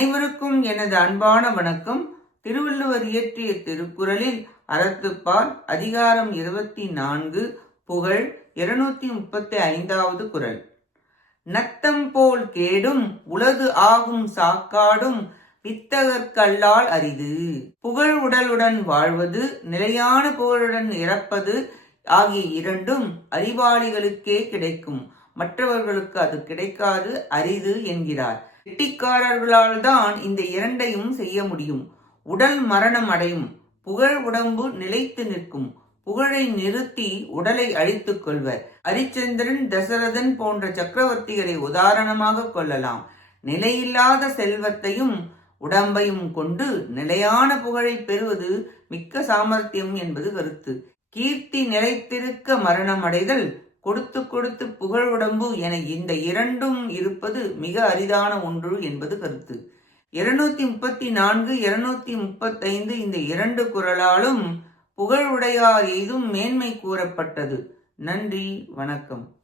அனைவருக்கும் எனது அன்பான வணக்கம். திருவள்ளுவர் இயற்றிய திருக்குறளில் அறத்துப்பால் அதிகாரம் இருபத்தி நான்கு புகழ் இருநூத்தி முப்பத்தி ஐந்தாவது குறள். நத்தம் போல் கேடும் உலகு ஆகும் சாக்காடும் வித்தகற்கல்லால் அரிது. புகழ் உடலுடன் வாழ்வது நிலையான புகழுடன் இறப்பது ஆகிய இரண்டும் அறிவாளிகளுக்கே கிடைக்கும். மற்றவர்களுக்கு அது கிடைக்காது அரிது என்கிறார். கெட்டிக்காரர்களால் தான் இந்த இரண்டையும் செய்ய முடியும். உடல் மரணம் அடையும். புகழ் உடம்பு நிலைத்து நிற்கும். புகழை நிறுத்தி உடலை அழித்துக் கொள்வர். அரிச்சந்திரன் தசரதன் போன்ற சக்கரவர்த்திகளை உதாரணமாக கொள்ளலாம். நிலையில்லாத செல்வத்தையும் உடம்பையும் கொண்டு நிலையான புகழை பெறுவது மிக்க சாமர்த்தியம் என்பது கருத்து. கீர்த்தி நிலைத்திருக்க மரணம் அடைதல் கொடுத்து கொடுத்து புகழ் உடம்பு என இந்த இரண்டும் இருப்பது மிக அரிதான ஒன்று என்பது கருத்து. இருநூத்தி முப்பத்தி நான்கு இருநூத்தி முப்பத்தைந்து இந்த இரண்டு குரலாலும் புகழ் உடையார் எய்தும் மேன்மை கூறப்பட்டது. நன்றி வணக்கம்.